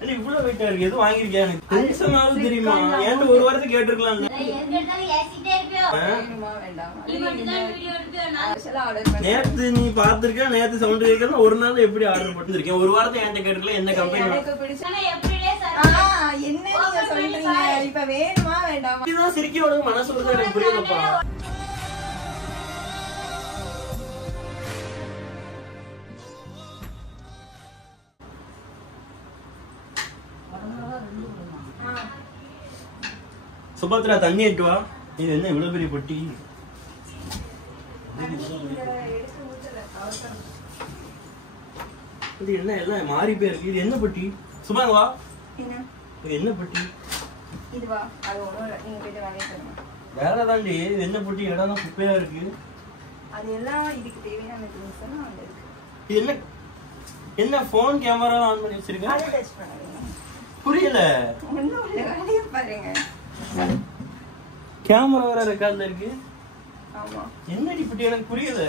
இல்ல இவ்வளவு வெயிட்டா இருக்கு. எது வாங்கிருக்கியா? எனக்கு டென்ஷன் ஆகுது தெரியுமா? ஏன்ட்ட ஒரு வாரத்தை கேட்டிருக்கலாம். நேத்து நீ பாத்துருக்க, நேத்து சவுண்ட் கேட்கலாம். ஒரு நாள் எப்படி ஆர்டர் பண்ணிருக்கேன்? ஒரு வாரத்தை என்கிட்ட கேட்டிருக்கலாம். என்ன கம்பெனி சிரிக்கோட மனசு எனக்கு புரியலப்பா. சுபத்ரா தண்ணி எடுத்து வா. இது என்ன இவ்வளவு பெரிய பொட்டி? இது என்ன எல்லாம் மாறி போயிருக்கு. இது என்ன பொட்டி? சுபாங்க வா. இது என்ன பொட்டி? வேறதாண்டி. இது என்ன பொட்டி? இடம் தான் குப்பையா இருக்கு. இது என்ன என்ன போன் கேமரா ஆன் பண்ணி வச்சிருக்க? புரியல. கேமரா வேற ரெக்கார்ட்ல இருக்கு. என்னடி பொட்டி? எனக்கு புரியல.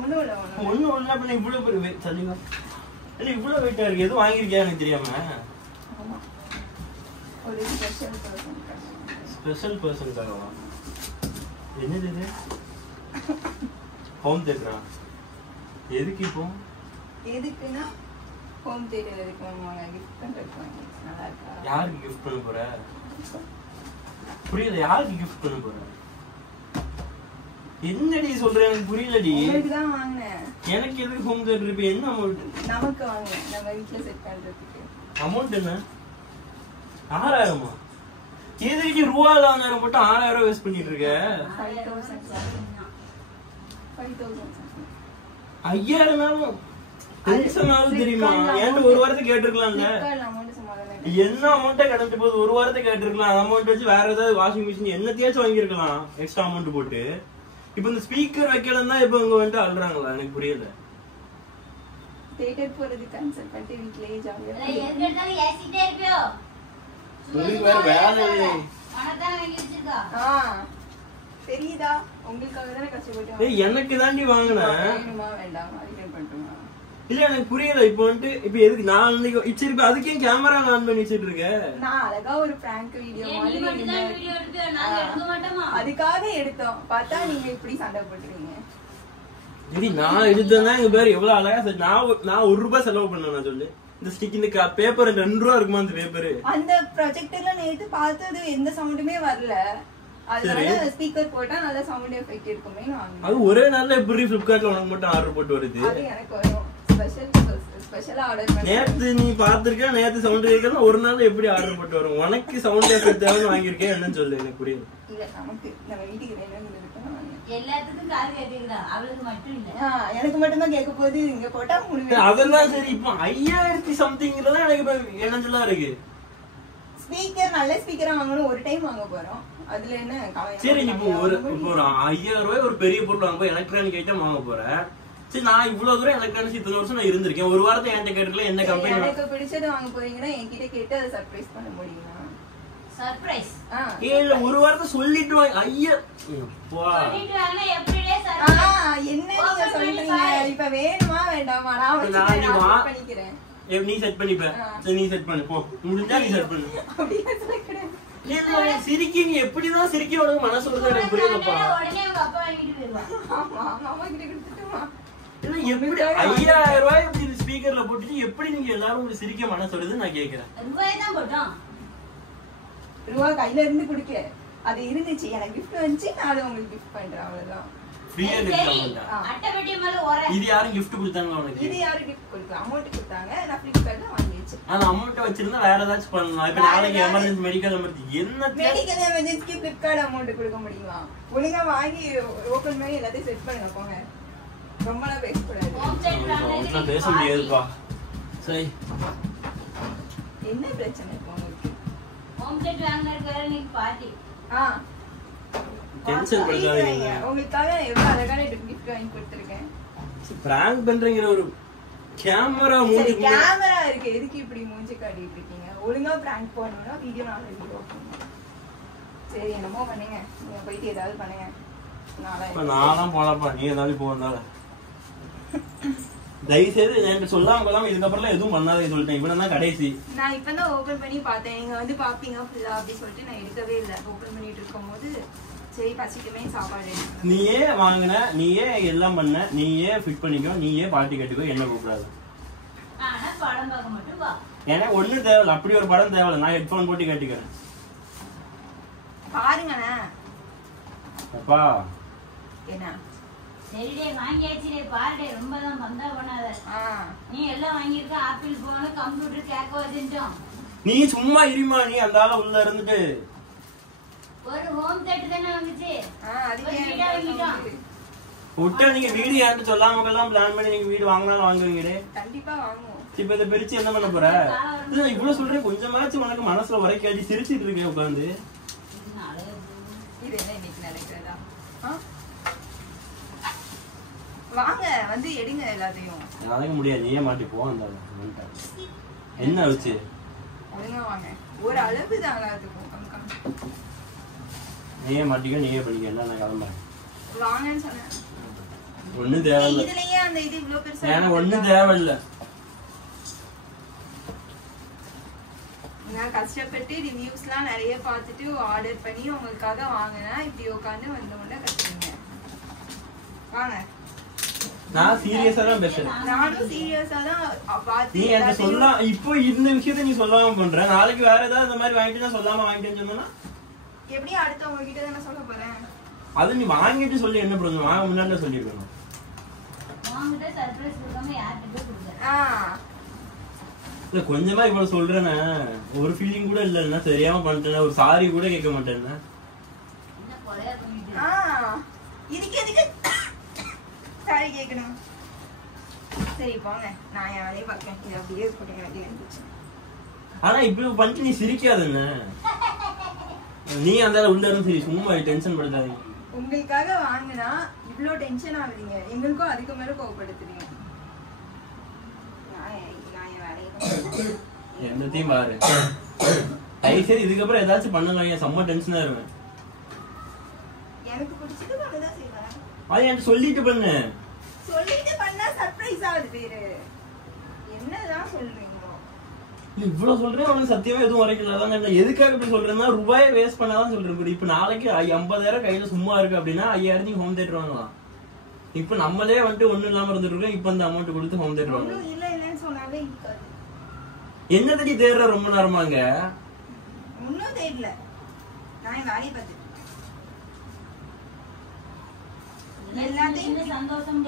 ஒண்ணு ஒண்ணு பண்ண இவ்வளவு பெரிய சலிங்க. இல்ல இவ்வளவு வெயிட்டா இருக்கு. எது வாங்கிருக்கியா? எனக்கு தெரியாம. ஸ்பெஷல் பர்சன் தரவா? என்னது இது? ஹோம் தியேட்டரா? எதுக்கு இப்போ? எதுக்குன்னா ஹோம் தியேட்டர் இருக்கு. கிஃப்ட் பண்றதுக்கு நல்லா இருக்கா? யாருக்கு கிஃப்ட் பண்ண போற? புரியல. யாருக்கு கிஃப்ட் பண்ண போற? என்னடி சொல்ற? எனக்கு புரியலடி. உங்களுக்கு தான் வாங்குனேன். எனக்கு எதுக்கு ஹோம் தியேட்டர்? இப்போ என்ன அமௌண்ட்? நமக்கு வாங்குனேன். நம்ம வீட்ல செட் பண்றதுக்கு. அமௌண்ட் என்ன? 6000மா? எதுக்கு ரூபா 4000 போட்டு 6000 வேஸ்ட் பண்ணிட்டு இருக்க? 5000 டென்ஷன் ஆகுது தெரியுமா? ஏன்ட்ட ஒரு வாரத்தை கேட்டிருக்கலாம்ல. என்ன அமௌண்ட்டே கடந்து போகுது. ஒரு வாரத்தை கேட்டிருக்கலாம். அமௌண்ட் வச்சு வேற ஏதாவது வாஷிங் மிஷின் என்னத்தையாச்சும் வாங்கிருக்கலாம் எக்ஸ்ட்ரா அமௌண்ட் போட்டு. இப்ப இந்த ஸ்பீக்கர் வைக்கலாம் தான் இப்ப இவங்க வந்துட்டு அழுறாங்களா? எனக்கு புரியல. தியேட்டர் போறது கேன்சல் பண்ணிட்டு வீட்லயே ஜாலியா வேலை இல்லை. தெரியுதா? உங்களுக்காக தானே கஷ்டப்பட்டு. எனக்கு தாண்டி வாங்கினேன். வேண்டாம் ரிட்டர்ன் பண்ணிட்டுமா? இல்ல எனக்கு புரியல. இப்ப வந்துட்டு இப்ப எதுக்கு நான் இப்ப அதுக்கே கேமரா ஆன் பண்ணி வச்சிட்டு இருக்கேன். நான் அழகா ஒரு பிராங்க் வீடியோ அதுக்காக எடுத்தோம். பார்த்தா நீங்க இப்படி சண்டை போட்டுறீங்க. நான் எடுத்தேன்னா எங்க பேர் எவ்வளவு அழகா. நான் 1 ரூபாய் செலவு பண்ணேன். சொல்லு. இந்த ஸ்டிக் இந்த பேப்பர் 2 ரூபா இருக்குமா? அந்த பேப்பர் அந்த ப்ரொஜெக்டர்ல நேத்து பார்த்தது எந்த சவுண்டுமே வரல. அதனால ஸ்பீக்கர் போட்டா நல்ல சவுண்ட் எஃபெக்ட் இருக்குமே. அது ஒரே நாள்ல எப்படி Flipkartல உனக்கு மட்டும் ஆர்டர் போட்டு வருது? அது எனக்கு வரும். ஸ்பெஷலா ஆர்டர் பண்ணேன். நேத்து நீ பாத்துருக்க, நேத்து சவுண்ட் கேட்கலாம். ஒரு நாள் எப்படி ஆர்டர் போட்டு வரும்? உனக்கு சவுண்ட் எஃபெக்ட் தேவைன்னு வாங்கியிருக்கேன். என்னன்னு சொல்லு. எனக்கு புரியுது. இல்ல நமக்கு நம்ம வீட்டுக்கு என்னன்னு எல்லாத்துக்கும் காது கேக்குதா? அவளுக்கு மட்டும் இல்ல. எனக்கு மட்டும் தான் கேட்க போகுது. இங்க போட்டா முடியும். அதெல்லாம் சரி. இப்போ 5000 சம்திங்ல எனக்கு இப்ப என்ன சொல்ல இருக்கு? ஸ்பீக்கர் நல்ல ஸ்பீக்கரா வாங்கணும். ஒரு டைம் வாங்க போறோம். அதுல என்ன சரி. இப்போ ஒரு 5000 ரூபாய் ஒரு பெரிய பொருள் வாங்க போய் எலக்ட்ரானிக் ஐட்டம் வாங்க போறேன். சரி, நான் இவ்வளவு தூரம் எலக்ட்ரானிக்ஸ் இத்தனை வருஷம் நான் இருந்திருக்கேன். ஒரு வாரத்தை என்கிட்ட கேட்டுக்கல. என்ன கம்பெனி? எனக்கு பிடிச்சது வாங்க போறீங்கன்னா என்கிட்ட கேட்டு அதை சர்ப்ரைஸ் பண்ண முடியுமா? சர்ப்ரைஸ்? இல்ல ஒரு வாரத்தை சொல்லிட்டு வாங்க. ஐயா சொல்லிட்டு வாங்க. எப்படியே சர்ப்ரைஸ்? என்ன நீங்க சொல்றீங்க? இப்ப வேணுமா வேண்டாமா? நான் பண்ணிக்கிறேன். நீ செட் பண்ணிப்ப. நீ செட் பண்ணு போ. முடிஞ்சா நீ செட் பண்ணு. அப்படியே சொல்றேன். சிரிக்கீங்க. எப்படிதான் சிரிக்க உனக்கு மனசு வருது? எனக்கு புரியலப்பா. உடனே உங்க அப்பா வாங்கிட்டு போயிடுவான். ஆமா, அம்மா கிட்ட கொடுத்துட்டுமா? எப்படி 5000 ரூபாய் இப்படி ஸ்பீக்கர்ல போட்டுட்டு எப்படி நீங்க எல்லாரும் ஒரு சிரிக்க மனசு வருது? நான் கேக்குறேன். ரூபாய் தான் போட்டோம். ரூபாய் கையில இருந்து குடுக்க அது இருந்துச்சு. எனக்கு கிஃப்ட் வந்துச்சு. நான் உங்களுக்கு கிஃப்ட் பண்றேன். அவ்வளவுதான். ஃப்ரீயா கிஃப்ட். அட்டபெட்டி மேல ஒரே. இது யாரும் கிஃப்ட் கொடுத்தாங்க உனக்கு? இது யாரு கிஃப்ட் கொடுத்தாங்க? அமௌண்ட் கொடுத்தாங்க. நான் Flipkartல வாங்கி வச்சேன். அந்த அமௌண்ட் வச்சிருந்தா வேற ஏதாச்சும் பண்ணலாம். இப்ப நாளைக்கு எமர்ஜென்சி மெடிக்கல் எமர்ஜென்சி என்ன மெடிக்கல் எமர்ஜென்சிக்கு Flipkart அமௌண்ட் கொடுக்க முடியுமா? ஒழுங்கா வாங்கி ஓபன் பண்ணி எல்லாத்தையும் செட் பண்ணுங்க. போங்க. ரொம்ப நேரம் பேச கூடாது. பேச முடியாதுப்பா. சரி, என்ன பிரச்சனை உங்களுக்கு? ஹோம் செட் வாங்குறதுக்கு நீ பாட்டி. டென்ஷன் பண்ணாதீங்க. உங்களுக்காக எவ்வளவு அழகான கிஃப்ட் வாங்கி கொடுத்திருக்கேன். பிராங்க் பண்றீங்க. ஒரு கேமரா மூஞ்சி கேமரா இருக்கு. எதுக்கு இப்படி மூஞ்சி காட்டிட்டு இருக்கீங்க? ஒழுங்கா பிராங்க் பண்ணனும்னா வீடியோ நாளைக்கு போடுங்க. சரி, என்னமோ பண்ணுங்க. நீங்க போயிட்டு ஏதாவது பண்ணுங்க. நான்லாம் போலப்பா. நீ ஏதாவது போறதால தயவு செய்து என்கிட்ட சொல்லாம கொள்ளாம இதுக்கப்புறம் எதுவும் பண்ணாதே சொல்லிட்டேன். இவ்வளவுதான் கடைசி. நான் இப்பதான் ஓபன் பண்ணி பார்த்தேன். நீங்க வந்து பாப்பீங்க ஃபுல்லா அப்படி சொல்லிட்டு நான் எடுக்கவே இல்லை. ஓபன் பண்ணிட்டு இருக்கும்போது சரி பசிக்குமே சாப்பாடு. நீயே வாங்கின, நீயே எல்லாம் பண்ண, நீயே ஃபிட் பண்ணிக்கோ, நீயே பாட்டி கட்டிக்கோ, என்ன கூப்பிடாது. ஆனா படம் பார்க்க மட்டும் வா. எனக்கு ஒண்ணும் தேவையில்ல, அப்படி ஒரு படம் தேவையில்ல. நான் ஹெட்போன் போட்டு கட்டிக்கிறேன். பாருங்கண்ணே. அப்பா என்ன சரிடே வாங்கியாச்சுடே பாருடே, ரொம்ப தான் பந்தா பண்ணாத. நீ எல்லாம் வாங்கியிருக்க, ஆப்பிள் போன, கம்ப்யூட்டர், கேக்க வச்சுட்டோம். நீ சும்மா இருமா, நீ அந்த ஆள உள்ள இருந்துட்டு ஒரு ஹோம் தியேட்டர் தானே வந்துச்சு. விட்டா நீங்க வீடு யார்கிட்ட சொல்லாம பிளான் பண்ணி நீங்க வீடு வாங்கினாலும் வாங்குவீங்க. கண்டிப்பா வாங்குவோம். இப்ப இதை பிரிச்சு என்ன பண்ண போற? இவ்வளவு சொல்றேன், கொஞ்சமாச்சும் உனக்கு மனசுல உரைக்காடி சிரிச்சிட்டு இருக்கேன் உட்காந்து. இது என்ன இன்னைக்கு நடக்கிறதா? வாங்க வந்து எடுங்க எல்லாத்தையும். அதங்க முடியாது, நீயே மாட்டி போ. அந்த என்ன வச்சு ஒழுங்கா வாங்க. ஒரு அளவு தான் எல்லாத்துக்கும். நீயே மாட்டிக்க, நீயே படிக்க. என்ன நான் கிளம்புறேன். வாங்கன்னு சொன்னேன். ஒண்ணும் தேவையில்ல. இதுலயே அந்த இது இவ்வளவு பெருசா எனக்கு ஒண்ணும் தேவையில்ல. நான் கஷ்டப்பட்டு ரிவ்யூஸ்லாம் நிறைய பார்த்துட்டு ஆர்டர் பண்ணி உங்களுக்காக வாங்கினா இப்படி உட்காந்து வந்தோம்னா கத்துறீங்க. வாங்க. நான் சீரியஸா தான் பேசுறேன். நானும் சீரியஸா தான் பார்த்து. நீ என்ன சொல்லலாம், இப்போ இந்த விஷயத்தை நீ சொல்லாம பண்ற. நாளைக்கு வேற ஏதாவது இந்த மாதிரி வாங்கிட்டு சொல்லாம வாங்கிட்டேன்னு சொன்னா எப்படி அடுத்தவங்க கிட்ட தானே சொல்ல போறேன். அது நீ வாங்கிட்டு சொல்லி என்ன பிரச்சனை? வாங்க முன்னாடி சொல்லிருக்கணும். வாங்கிட்ட சர்ப்ரைஸ் கொடுக்காம யார்கிட்ட கொடுக்குற? இல்ல கொஞ்சமா இவ்வளவு சொல்றேன்னா ஒரு ஃபீலிங் கூட இல்லன்னா தெரியாம பண்ணிட்டேன்னா ஒரு சாரி கூட கேட்க மாட்டேன்னா என்ன கொலையா பண்ணிட்டு? இதுக்கு எதுக்கு சாரி கேட்கணும்? சரி போங்க, நான் என் வேலையை பார்க்கேன். இது அப்படியே போட்டுக்க வேண்டியது. ஆனா இப்படி பண்ணிட்டு நீ சிரிக்காதுன்னு. நீ அந்த உள்ள இருந்து சரி சும்மா டென்ஷன் படுத்தாதீங்க. உங்களுக்காக வாங்கினா இவ்ளோ டென்ஷன் ஆகுறீங்க, எங்களுக்கும் அதுக்கு மேல கோவப்படுத்துறீங்க. என்னத்தையும் பாரு. சரி இதுக்கப்புறம் ஏதாச்சும் பண்ணுங்க, செம்ம டென்ஷனா இருவேன். எனக்கு பிடிச்சது பண்ணதான் செய்வேன். அது என்கிட்ட சொல்லிட்டு பண்ணு. சொல்லிட்டு பண்ணா சர்ப்ரைஸ் ஆகுது பேரு. என்னதான் சொல்றீங்க? இவ்வளவு சொல்றேன், அவனுக்கு சத்தியமா எதுவும் உரைக்கல. எதுக்காக இப்படி சொல்றேன்னா ரூபாயை வேஸ்ட் பண்ணாதான் சொல்றேன். இப்ப நாளைக்கு 50,000 கையில சும்மா இருக்கு அப்படின்னா 5,000 ஹோம் தியேட்டர் வாங்கலாம். இப்ப நம்மளே வந்துட்டு ஒண்ணும் இல்லாம இருந்துட்டு இருக்கோம். இப்ப அந்த அமௌண்ட் கொடுத்து ஹோம் தியேட்டர் வாங்கலாம். இல்ல இல்லன்னு சொன்னாவே இருக்காது. என்ன தடி தேடுற ரொம்ப நேரமாங்க? ஒன்னும் தெரியல, நான் வேலையை பார்த்து எல்லாத்தையும் சந்தோஷம்.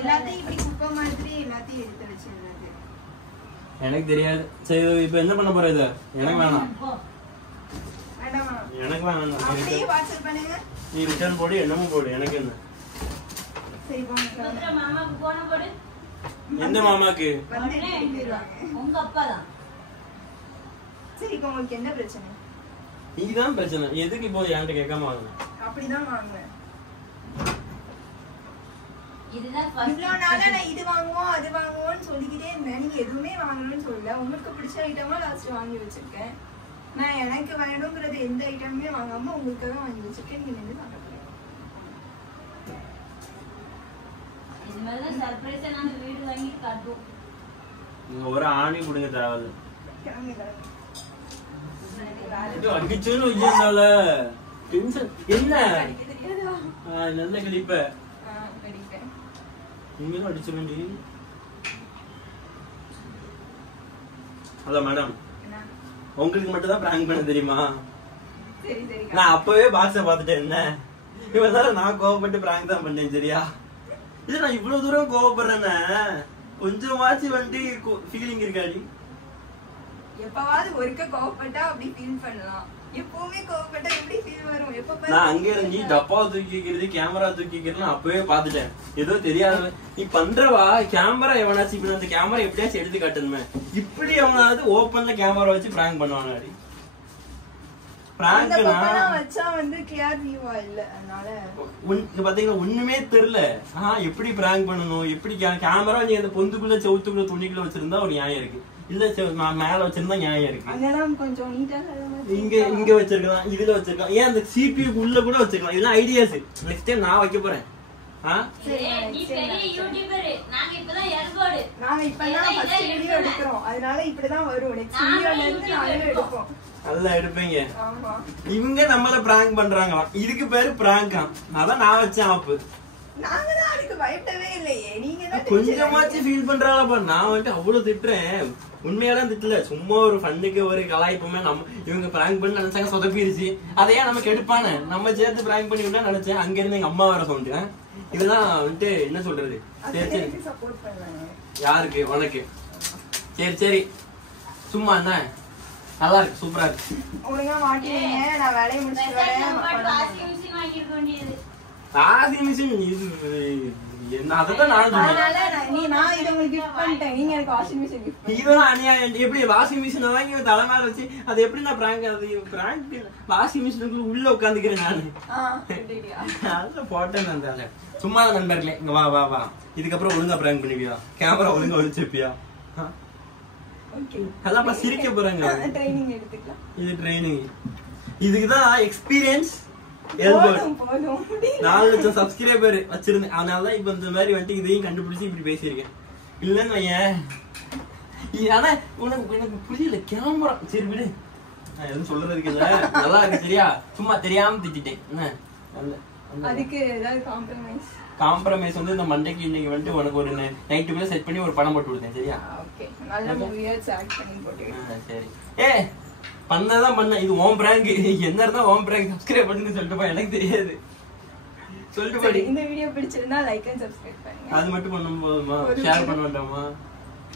எல்லாத்தையும் இப்படி குப்பை மாதிரி எல்லாத்தையும் எடுத்து வச்சிருந்தது. எனக்கு தெரியாது. சரி இப்ப என்ன பண்ண போற? இது எனக்கு வேணாம், எனக்கு வேணாம். அப்படியே வாட்ஸ்அப் பண்ணுங்க. நீ ரிட்டர்ன் போடு, என்னமோ போடு, எனக்கு என்ன. சரி போங்க. மாமாக்கு போன போடு. எந்த மாமாக்கு? உங்க அப்பா தான். சரி இப்போ உங்களுக்கு என்ன பிரச்சனை? இதுதான் பிரச்சனை. எதுக்கு இப்போ என்கிட்ட கேட்காம வாங்க? அப்படிதான் வாங்குவேன். இதுதான் இவ்வளவு நாளா நான் இது வாங்குவோம் அது வாங்குவோம்னு சொல்லிக்கிட்டே இருந்தேன். நீங்க எதுவுமே வாங்கணும்னு சொல்லல. உங்களுக்கு பிடிச்ச ஐட்டமா லாஸ்ட் வாங்கி வச்சிருக்கேன். நான் எனக்கு வேணுங்கிறது எந்த ஐட்டமுமே வாங்காம உங்களுக்காக வாங்கி வச்சிருக்கேன். நீங்க என்ன சாப்பிட போறீங்க? இது மாதிரி சர்ப்ரைஸா நாங்க வீடு வாங்கி காட்டுவோம். நீங்க ஒரு ஆணி கொடுங்க தேவையில்ல. அடிச்சுன்னு வைக்கிறதால டென்ஷன் என்ன? நல்ல கழிப்ப நீங்களும் அடிச்ச வேண்டி. ஹலோ மேடம், உங்களுக்கு மட்டும் தான் பிராங்க் பண்ண தெரியுமா? நான் அப்பவே பாக்ஸ பாத்துட்டேன். என்ன இவன் நான் கோவப்பட்டு பிராங்க் தான் பண்ணேன். சரியா? இல்ல நான் இவ்வளவு தூரம் கோவப்படுறேன்னா கொஞ்சமாச்சு வந்துட்டு ஃபீலிங் இருக்காடி? எப்பவாவது ஒருக்க கோவப்பட்டா அப்படி ஃபீல் பண்ணலாம். எப்பவுமே கோவப்பட்டா எப்படி ஃபீல் வரும்? எப்ப நான் அங்க இருந்து டப்பாவை தூக்கிக்கிறது, கேமரா தூக்கிக்கிறது அப்பவே பாத்துட்டேன். ஏதோ தெரியாத நீ பண்றவா கேமரா எவனாச்சும் இப்ப அந்த கேமரா எப்படியாச்சும் எடுத்து காட்டணுமே. இப்படி எவனாவது ஓப்பன்ல கேமரா வச்சு பிராங்க் பண்ணுவானாடி? பிராங்க்னா வச்சா வந்து கிளியர் வியூவா இல்ல, அதனால பாத்தீங்கன்னா ஒண்ணுமே தெரியல. எப்படி பிராங்க் பண்ணணும், எப்படி கேமரா நீ அந்த பொந்துக்குள்ள செவுத்துக்குள்ள துணிக்குள்ள வச்சிருந்தா ஒரு நியாயம் இருக்கு. இல்ல மேல வச்சிருந்தா நியாயம் இருக்கு. இங்க வச்சிருக்கலாம், இதுல வச்சிருக்கலாம். ஏன் அந்த CPU உள்ள கூட வச்சிருக்கலாம். இதெல்லாம் ஐடியாஸ். நெக்ஸ்ட் டைம் நான் வைக்க போறேன். நீ பெரிய யூடியூபர், நாங்க இப்பதான் எர்போர்டு. நாங்க இப்பதான் ஃபர்ஸ்ட் வீடியோ எடுக்கிறோம். அதனால இப்படிதான் வரும். நெக்ஸ்ட் வீடியோல இருந்து நாங்க எடுப்போம். நல்லா எடுப்பீங்க. ஆமா. இவங்க நம்மள பிராங்க் பண்றாங்க. இதுக்கு பேரு பிராங்கா. அதான் நான் வச்சேன் ஆப். நாங்க தான் அதுக்கு பயப்படவே இல்லையே. நீங்க தான் கொஞ்சமாச்சு ஃபீல் பண்றாளப்பா. நான் வந்து அவ்வளவு திட்டுறேன். உண்மையெல்லாம் திட்டல, சும்மா ஒரு ஃபன்னுக்கு ஒரு கலாய்ப்புமே. நம்ம இவங்க பிராங்க் பண்ணி நினைச்சாங்க, சொதப்பிருச்சு. அதையே நமக்கு எடுப்பானே, நம்ம சேர்த்து பிராங்க் பண்ணி விட்டா நினைச்சேன். அங்க இருந்து எங்க அம்மா வர சொல்லிட்டேன். இதெல்லாம் வந்துட்டு என்ன சொல்றது. சரி சரி, சப்போர்ட் பண்ணுவாங்க. யாருக்கு? உனக்கு. சரி சரி, சும்மா என்ன நல்லா இருக்கு, சூப்பரா இருக்கு. ஒழுங்கா மாட்டினீங்க. நான் வேலையை முடிச்சுட்டு வரேன். வாஷிங் மிஷின் வாங்கிருக்க வேண்டியது. வாஷிங் மிஷின் என்ன? அதான் நான் சொன்னேன். நான் இதை உங்களுக்கு கிஃப்ட் பண்ணிட்டேன். நீங்க எனக்கு வாஷிங் மிஷின் கிஃப்ட் பண்ணீங்க. இதெல்லாம் அநியாயம். எப்படி வாஷிங் மிஷின் வாங்கி தலை மேல வச்சு அது எப்படி நான் பிராங்க்? அது பிராங்க் வாஷிங் மிஷினுக்குள்ள உள்ள உட்காந்துக்கிறேன் நானு. அதான் போட்டேன் அந்த. சும்மா நண்பர்களே, இங்க வா வா வா. இதுக்கப்புறம் ஒழுங்கா பிராங்க் பண்ணுவியா? கேமரா ஒழுங்கா வச்சுப்பியா? அதான் சிரிக்க போறாங்க. ட்ரைனிங் எடுத்துக்கலாம். இது ட்ரைனிங். இதுக்குதான் எக்ஸ்பீரியன்ஸ். 4 லட்சம் சப்ஸ்கிரைபர் வச்சிருந்தேன். அதனாலதான் இப்ப இந்த மாதிரி வந்துட்டு இதையும் கண்டுபிடிச்சு இப்படி பேசியிருக்கேன். இல்லன்னு வையேன். ஆனா உனக்கு எனக்கு புரியல கேமரா. சரி விடு, நான் எதுவும் சொல்றதுக்கு இல்ல. நல்லா இருக்கு சரியா? சும்மா தெரியாம திட்டேன். அதுக்கு ஏதாவது காம்ப்ரமைஸ்? காம்ப்ரமைஸ் வந்து இந்த மண்டைக்கு இன்னைக்கு வந்துட்டு உனக்கு ஒரு நைட்டுக்குள்ள செட் பண்ணி ஒரு படம் போட்டு விடுதேன் சரியா? ஓகே, நல்ல மூவியா செலக்ட் பண்ணி போட்டு. சரி. பண்ணதான் பண்ண. இது ஓம் பிராங்க். என்ன இருந்தா ஓம் பிராங்க். சப்ஸ்கிரைப் பண்ணுன்னு சொல்லிட்டு எனக்கு தெரியாது. சொல்லிட்டு போடி. இந்த வீடியோ பிடிச்சிருந்தா லைக் அண்ட் சப்ஸ்கிரைப் பண்ணுங்க. அது மட்டும் பண்ணும் போதுமா? ஷேர் பண்ண வேண்டாமா?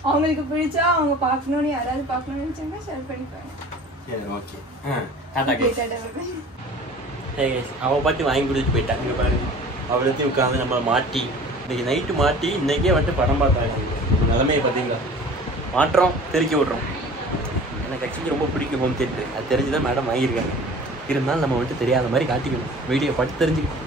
அவங்களுக்கு பிடிச்சா அவங்க பார்க்கணும்னு யாராவது பார்க்கணும்னு நினைச்சாங்க ஷேர் பண்ணிப்பாங்க. சரி ஓகே. டாடா गाइस. அவ பாட்டு வாங்கி கொடுத்துட்டு போயிட்டாங்க பாருங்க. அவளத்தையும் உட்காந்து நம்ம மாட்டி இன்னைக்கு நைட்டு மாட்டி இன்னைக்கே வந்துட்டு படம் பார்த்தாங்க. நிலைமையை பார்த்தீங்களா? மாற்றோம், தெரிக்க விட்றோம். எனக்கு ஆக்சுவலி ரொம்ப பிடிக்கும் ஹோம் தியேட்டர். அது தெரிஞ்சுதான் மேடம் வாங்கியிருக்காங்க. இருந்தாலும் நம்ம வந்துட்டு தெரியாத மாதிரி காட்டிக்கணும். வீடியோ பார்த்து தெரிஞ்சுக்கணும்.